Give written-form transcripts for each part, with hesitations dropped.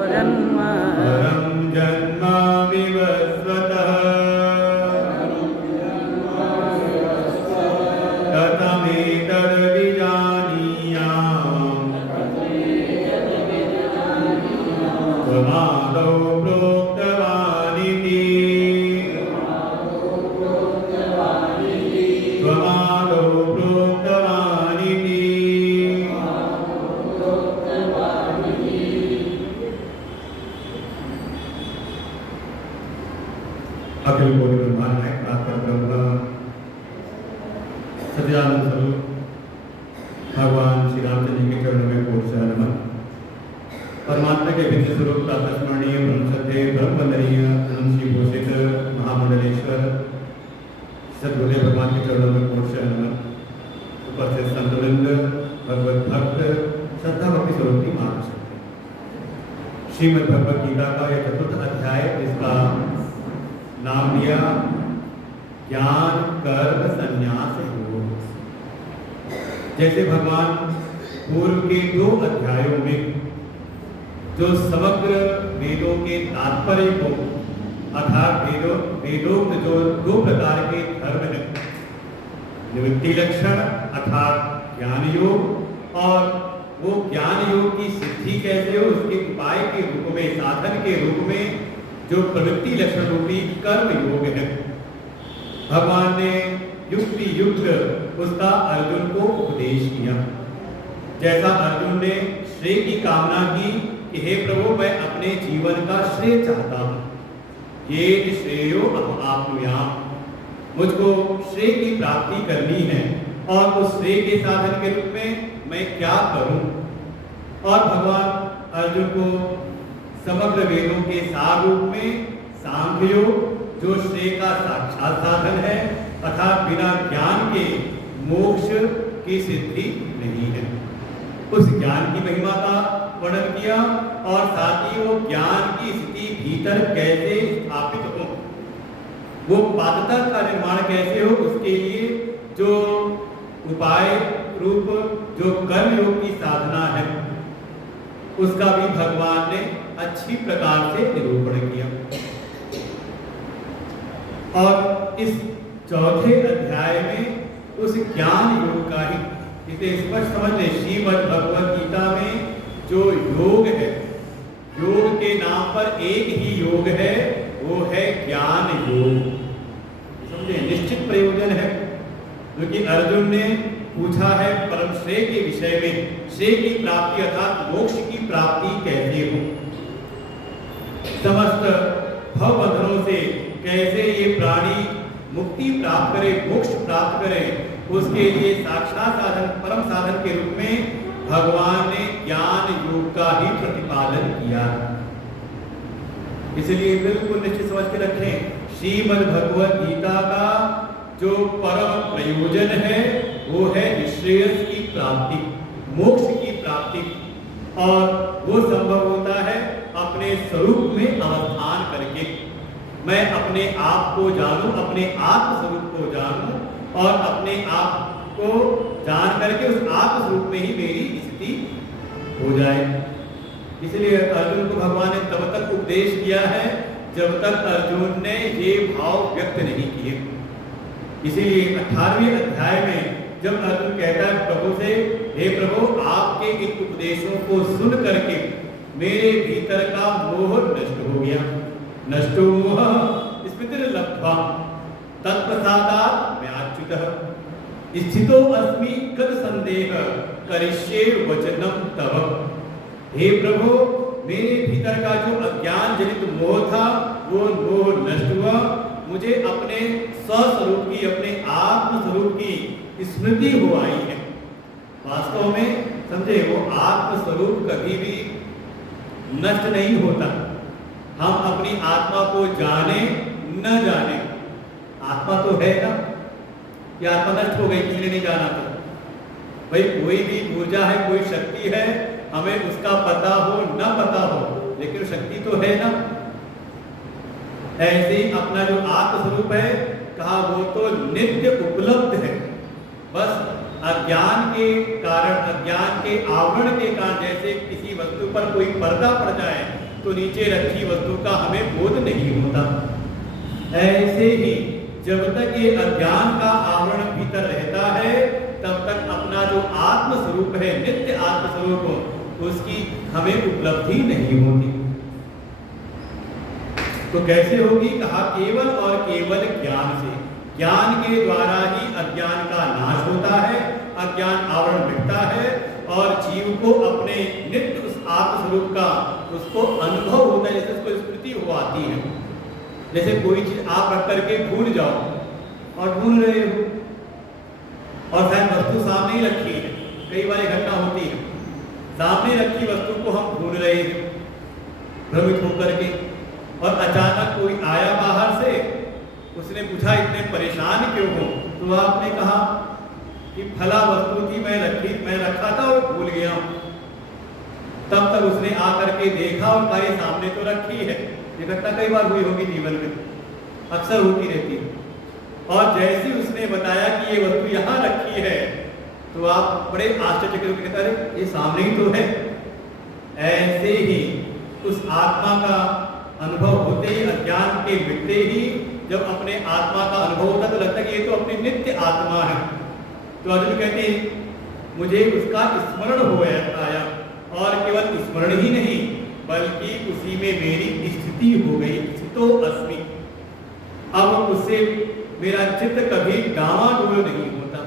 जन्म परं जन्मामिव स्वतः कथमेतद्विजानीयाम् त्वमादौ प्रोक्तवानिति त्वमादौ प्रोक्तवानिति। अखिल कोटि ब्रह्मांड नायक नाथ ब्रह्म सच्चिदानंद स्वरूप भगवान श्री रामचंद्र जी के चरणों में कोटि नमन। परमात्मा के विद्य स्वरूप प्रातस्मरणीय ब्रह्मसत्य ब्रह्मवंदनीय अनंत श्री भूषित महामंडलेश्वर सद्गुरुदेव भगवान के चरणों में कोटि नमन। उपस्थित संतवृंद भगवत भक्त श्रद्धा भक्ति स्वरूप की माता शक्ति श्रीमद् भगवद गीता का यह चतुर्थ अध्याय, जिसका नाम दिया ज्ञान कर्म संन्यास योग। जैसे भगवान पूर्व के 2 अध्यायों में जो समग्र वेदों के तात्पर्य को अर्थात वेदोक्त जो 2 प्रकार के धर्म हैं, निवृत्ति लक्षण अर्थात ज्ञान योग, और वो ज्ञान योग की सिद्धि कैसे हो उसके उपाय के रूप में, साधन के रूप में जो प्रवृत्ति लक्षण रूपी कर्म योग है, भगवान ने युक्ति युक्त उसका अर्जुन को उपदेश किया। जैसा अर्जुन ने श्रेय की कामना की कि हे प्रभु, मैं अपने जीवन का श्रेय चाहता हूँ, ये श्रेयो आप्नुयाम, मुझको श्रेय की प्राप्ति करनी है, और उस श्रेय के साधन के रूप में मैं क्या करूं। और भगवान अर्जुन को समग्र वेदों के सार रूप में सांख्य योग, जो श्रेय का साक्षात साधन है, अर्थात बिना ज्ञान के मोक्ष की सिद्धि नहीं है, उस ज्ञान की महिमा का वर्णन किया, और साथ ही वो ज्ञान की स्थिति भीतर कैसे स्थापित हो, वो पात्रता का निर्माण कैसे हो, उसके लिए जो उपाय रूप जो कर्म योग की साधना है, उसका भी भगवान ने अच्छी प्रकार से निरूपण किया। और इस चौथे अध्याय में उस ज्ञान योग का ही, इसे स्पष्ट समझ ले, श्रीमद् भगवद गीता में जो योग है, योग के नाम पर एक ही योग है, वो है ज्ञान योग। समझे, निश्चित प्रयोजन है, क्योंकि अर्जुन ने पूछा है परम श्रेय के विषय में, श्रेय की प्राप्ति अर्थात मोक्ष की प्राप्ति कैसे हो, समस्त भवबंधनों से कैसे ये प्राणी मुक्ति प्राप्त करे, मोक्ष प्राप्त करे, उसके लिए साक्षात साधन, परम साधन के रूप में भगवान ने ज्ञान योग का ही प्रतिपादन किया। इसलिए बिल्कुल निश्चित समझ के रखें, श्रीमद् भगवद गीता का जो परम प्रयोजन है वो है निश्रेयस की प्राप्ति, मोक्ष की प्राप्ति, और वो संभव होता है अपने स्वरूप में अवस्थान करके। मैं अपने आप को जानूं, अपने आत्म स्वरूप को जानूं, और अपने आप को जान करके उस आत्म स्वरूप में ही मेरी स्थिति हो जाए। इसलिए अर्जुन को भगवान ने तब तक उपदेश किया है जब तक अर्जुन ने ये भाव व्यक्त नहीं किए। इसीलिए 18वें अध्याय में जब अर्जुन कहता है प्रभु से, हे प्रभु, आपके इन उपदेशों को सुन करके मेरे भीतर का मोह नष्ट हो गया, नष्टो मोह स्मृतिर्लब्ध्वा तत्प्रसादात् मयाच्युतः स्थितो अस्मि कद संदेह करिष्ये वचनम तव। हे प्रभु, मेरे भीतर का जो अज्ञान जनित मोह था वो मोह नष्ट हुआ, मुझे अपने स्वस्वरूप की, अपने आत्म स्वरूप की स्मृति हो आई है। वास्तव में समझे, वो आत्म स्वरूप कभी भी नष्ट नहीं होता। हम अपनी आत्मा को जाने न जाने, आत्मा तो है ना, कि आत्मा नष्ट हो गई, किसी ने नहीं जाना तो भाई, कोई भी ऊर्जा है, कोई शक्ति है, हमें उसका पता हो न पता हो, लेकिन शक्ति तो है ना। ऐसे ही अपना जो आत्म स्वरूप है, कहा वो तो नित्य उपलब्ध है, बस अज्ञान के कारण, अज्ञान के आवरण के कारण, जैसे किसी वस्तु पर कोई पर्दा पड़ जाए तो नीचे रखी वस्तु का हमें बोध नहीं होता। ऐसे ही जब तक ये अज्ञान का आवरण भीतर रहता है तब तक अपना जो आत्म स्वरूप है, नित्य आत्म स्वरूप, उसकी हमें उपलब्धि नहीं होती। तो कैसे होगी? कहा केवल और केवल ज्ञान से। ज्ञान के द्वारा ही अज्ञान का नाश होता है, अज्ञान आवरण मिटता है और जीव को अपने नित्य उस आत्म स्वरूप का उसको अनुभव होता है, जैसे उसको स्मृति हो आती है। जैसे कोई चीज आप रख करके भूल जाओ और भूल रहे हो और शायद वस्तु सामने ही रखी है, कई बार घटना होती है, सामने रखी वस्तु को हम भूल रहे हैं भ्रमित होकर के, और अचानक कोई आया बाहर से, उसने पूछा इतने परेशान क्यों हो? तो आपने कहा कि फला वस्तु थी मैं रखा था और भूल गया। तब तक उसने आकर के देखा और कहा सामने तो रखी है। ये घटना कई बार हुई होगी जीवन में, अक्सर होती रहती है। और जैसे उसने बताया कि ये वस्तु यहाँ रखी है तो आप बड़े आश्चर्यचकित कहते हैं ये सामने ही तो है। ऐसे ही उस आत्मा का अनुभव होते ही, अज्ञान के मिटते ही जब अपने आत्मा का अनुभव होता तो लगता है कि ये तो अपनी नित्य आत्मा है। तो अर्जुन कहते हैं मुझे उसका स्मरण हो आया, और केवल स्मरण ही नहीं बल्कि उसी में मेरी स्थिति हो गई, स्थितो अस्मि। अब उससे मेरा चित्त कभी डावाडोल नहीं होता,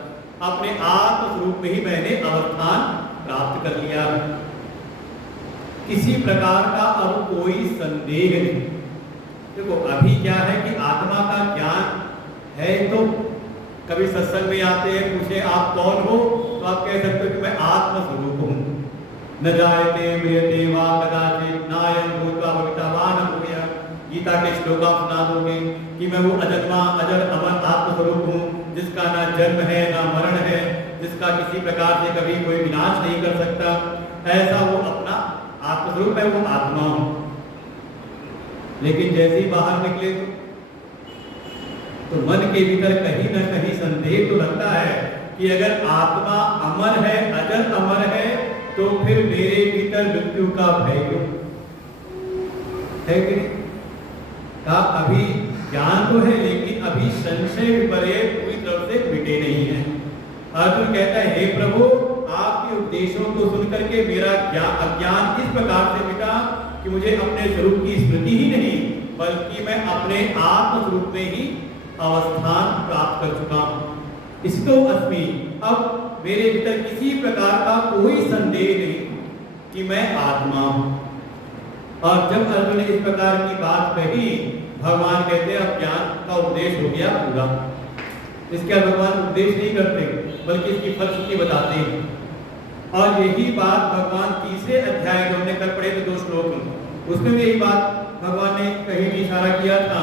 अपने आत्म स्वरूप में ही मैंने अवस्थान प्राप्त कर लिया। किसी प्रकार का अब कोई संदेह नहीं। देखो अभी क्या है कि आत्मा का ज्ञान है, तो कभी सत्संग में आते हैं, पूछे आप कौन हो, तो आप कह सकते हो कि मैं आत्म स्वरूप हूँ। न जायते म्रियते वा कदाचित् नायं भूत्वा भविष्यवान् भूयः। गीता के श्लोक आप सुना दोगे कि मैं वो अजन्मा अजर अमर आत्म स्वरूप हूँ, जिसका ना जन्म है ना मरण है, जिसका किसी प्रकार से कभी कोई विनाश नहीं कर सकता। ऐसा वो अपना आत्मस्वरूप है, वो आत्मा हूँ। लेकिन जैसे ही बाहर निकले तो मन के भीतर कहीं न कहीं संदेह तो लगता है कि अगर आत्मा अमर है, अजर अमर है, तो फिर मेरे भीतर मृत्यु का भय क्यों है? कि का अभी ज्ञान तो है लेकिन अभी संशय विपर्य पूरी तरह से मिटे नहीं है। अर्जुन कहता है हे प्रभु, आपके उपदेशों को सुनकर के मेरा अज्ञान इस प्रकार से मिटा कि मुझे अपने स्वरूप की स्मृति ही नहीं बल्कि मैं अपने आत्म स्वरूप में ही अवस्थान प्राप्त कर चुका हूँ। इसी तो अस्मि, अब मेरे भीतर किसी प्रकार का कोई संदेह नहीं कि मैं आत्मा हूँ। और जब अर्जुन ने इस प्रकार की बात कही, भगवान कहते हैं अब ज्ञान का उपदेश हो गया पूरा। इसके भगवान उपदेश नहीं करते बल्कि इसकी फलश्रुति बताते हैं। और यही बात भगवान तीसरे अध्याय जो हमने कल पढ़े थे 2 श्लोक, उसमें भी यही बात भगवान ने कहीं भी इशारा किया था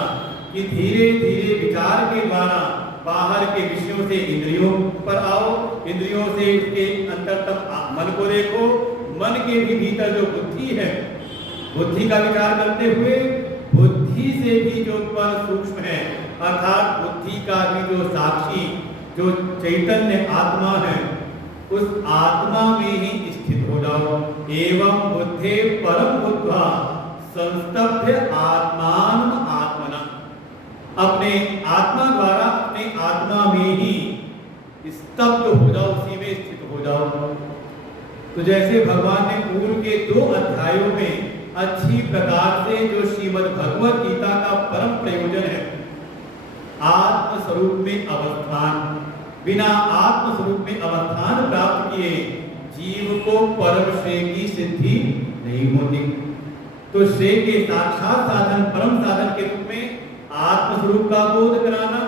कि धीरे धीरे विचार के द्वारा बाहर के विषयों से इंद्रियों पर आओ, इंद्रियों से उसके अंतर तक मन को देखो, मन के भी भीतर जो बुद्धि है, बुद्धि का विचार करते हुए बुद्धि से भी जो पर सूक्ष्म है अर्थात बुद्धि का भी जो साक्षी जो चैतन्य आत्मा है, उस आत्मा में ही स्थित हो जाओ। एवं बुद्धे परम बुद्ध्वा संस्तभ्य आत्मान आत्मना, अपने आत्मा द्वारा अपने आत्मा में ही स्तब्ध हो जाओ, उसी में स्थित हो जाओ। तो जैसे भगवान ने पूर्व के 2 अध्यायों में अच्छी प्रकार से जो श्रीमद् भगवत गीता का परम प्रयोजन है, आत्म स्वरूप में अवस्थान, बिना आत्म स्वरूप में अवस्थान प्राप्त किए जीव को परम श्रेय की सिद्धि नहीं होती। तो श्रेय के साक्षात साधन, परम साधन के रूप में आत्म स्वरूप का बोध कराना,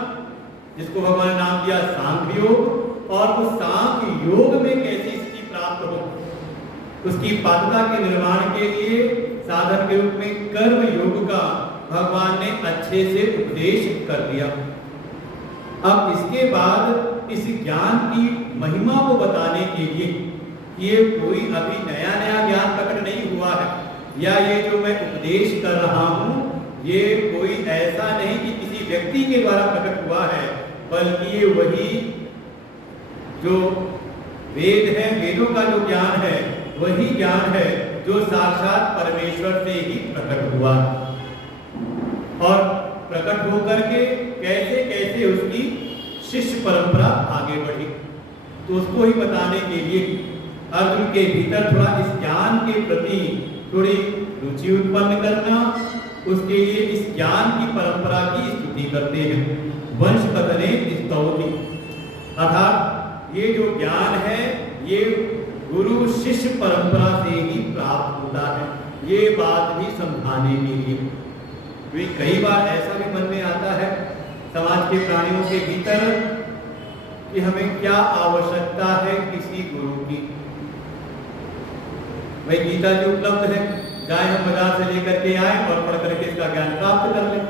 जिसको भगवान ने नाम दिया सांख्य योग, और उस सांख्य योग में कैसी स्थिति प्राप्त हो, उसकी पात्रता के निर्माण के लिए साधन के रूप में कर्म योग का भगवान ने अच्छे से उपदेश कर दिया। अब इसके बाद इस ज्ञान की महिमा को बताने के लिए, ये कोई अभी नया नया ज्ञान प्रकट नहीं हुआ है, या ये जो मैं उपदेश कर रहा हूँ ये कोई ऐसा नहीं कि किसी व्यक्ति के द्वारा प्रकट हुआ है, बल्कि ये वही जो वेद है, वेदों का जो ज्ञान है वही ज्ञान है जो साक्षात परमेश्वर से ही प्रकट हुआ और प्रकट होकर के कैसे कैसे उसकी शिष्य परंपरा आगे बढ़ी। तो उसको ही बताने के लिए अर्जुन के भीतर थोड़ा इस ज्ञान के प्रति थोड़ी रुचि उत्पन्न करना, उसके लिए इस ज्ञान की परंपरा की स्तुति करते हैं। वंश कथने स्तौति, अर्थात ये जो ज्ञान है ये गुरु शिष्य परंपरा से ही प्राप्त होता है, ये बात भी समझाने के लिए। कई बार ऐसा भी मन में आता है समाज के प्राणियों के भीतर कि हमें क्या आवश्यकता है किसी गुरु की। भाई गीता जी उपलब्ध है, जाए हम बाजार से लेकर के आए और पढ़ करके इसका ज्ञान प्राप्त कर ले,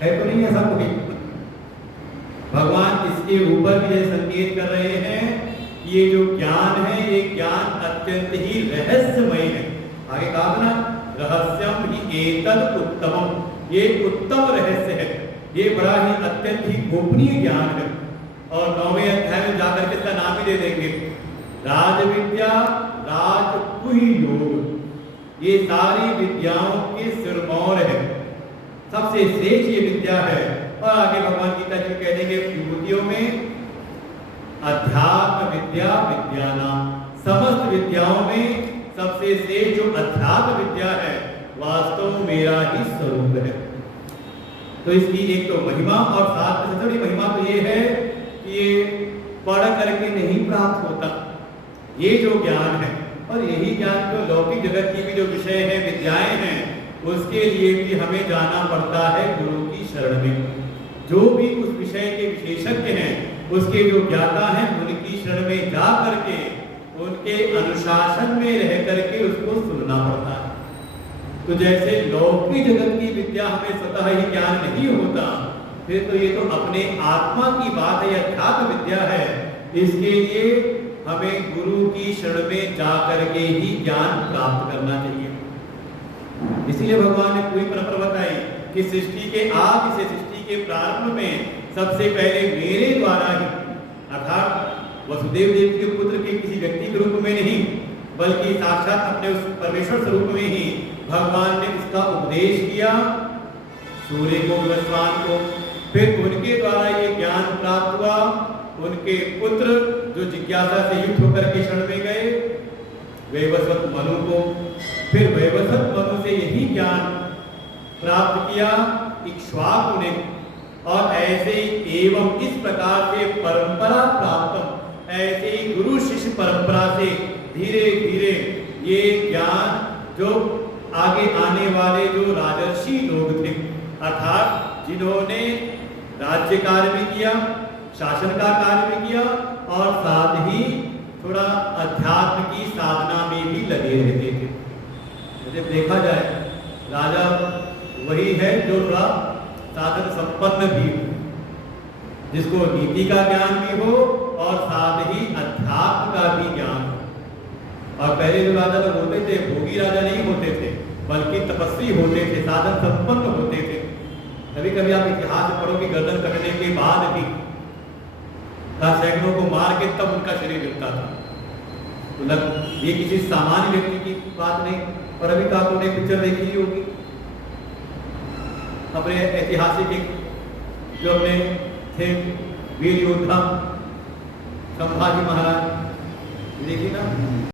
है तो नहीं ऐसा कोई। भगवान इसके ऊपर भी ये संकेत कर रहे हैं कि ये जो ज्ञान है ये ज्ञान अत्यंत ही रहस्यमय है। आगे कहा ना, रहस्यम ही एतद उत्तमम, ये उत्तम रहस्य है, ये बड़ा ही अत्यंत ही गोपनीय ज्ञान है। और 9वें अध्याय में जाकर के इसका नाम ही दे देंगे, राज विद्या राजकुही योग। ये सारी विद्याओं के सिरमौर है, सबसे श्रेष्ठ ये विद्या है। और आगे भगवान गीता जी कह देंगे विभूतियों में, अध्यात्म विद्या विद्यानाम, समस्त विद्याओं में सबसे श्रेष्ठ जो अध्यात्म विद्या है वास्तव मेरा ही स्वरूप है। तो इसकी एक तो महिमा और साथ में सबसे बड़ी महिमा तो ये है कि ये पढ़ करके नहीं प्राप्त होता, ये जो ज्ञान है। और यही ज्ञान जो लौकिक जगत की भी जो विषय है, विद्याएं हैं, उसके लिए भी हमें जाना पड़ता है गुरु की शरण में। जो भी उस विषय के विशेषज्ञ हैं, उसके जो ज्ञाता हैं, उनकी शरण में जा करके उनके अनुशासन में रह करके उसको सुनना पड़ता है। तो जैसे लौकिक जगत की विद्या हमें स्वतः ही ज्ञान नहीं होता, फिर तो ये तो अपने आत्मा की बात है, अध्यात्म विद्या है। इसके लिए हमें गुरु की शरण में जा करके ही ज्ञान प्राप्त करना चाहिए। इसीलिए भगवान ने पूरी परंपरा बताई कि सृष्टि के आदि से सृष्टि के प्रारंभ में सबसे पहले मेरे द्वारा ही, अर्थात वसुदेव देव के पुत्र के किसी व्यक्ति के रूप में नहीं, बल्कि साक्षात अपने उस परमेश्वर स्वरूप में ही भगवान ने इसका उपदेश किया सूर्य को, विवस्वान को। फिर उनके द्वारा ये ज्ञान प्राप्त हुआ, उनके पुत्र जो जिज्ञासा से युक्त होकर के शरण में गए वैवस्वत मनु को, फिर वैवस्वत मनु से यही ज्ञान प्राप्त किया इक्ष्वाकु ने। और ऐसे ही एवं इस प्रकार से परंपरा प्राप्त, ऐसे ही गुरु शिष्य परंपरा से धीरे धीरे ये ज्ञान जो आगे आने वाले जो राजर्षि लोग थे, अर्थात जिन्होंने राज्य कार्य भी किया, शासन का कार्य भी किया और साथ ही थोड़ा अध्यात्म की साधना में भी लगे रहते थे। जब देखा जाए राजा वही है जो थोड़ा साधन संपन्न भी हो, जिसको नीति का ज्ञान भी हो और साथ ही अध्यात्म का भी ज्ञान हो। और पहले जो राजा लोग होते थे, भोगी राजा नहीं होते थे, बल्कि तपस्वी होते थे, साधन संपन्न होते थे। कभी कभी आप इतिहास में पढ़ो कि गर्दन कटने के बाद भी सैकड़ों को मार के तब उनका शरीर गिरता था। तो ये किसी सामान्य व्यक्ति की बात नहीं। और अभी तो आपने पिक्चर देखी ही होगी अपने ऐतिहासिक जो अपने थे वीर योद्धा संभाजी महाराज, देखिए ना।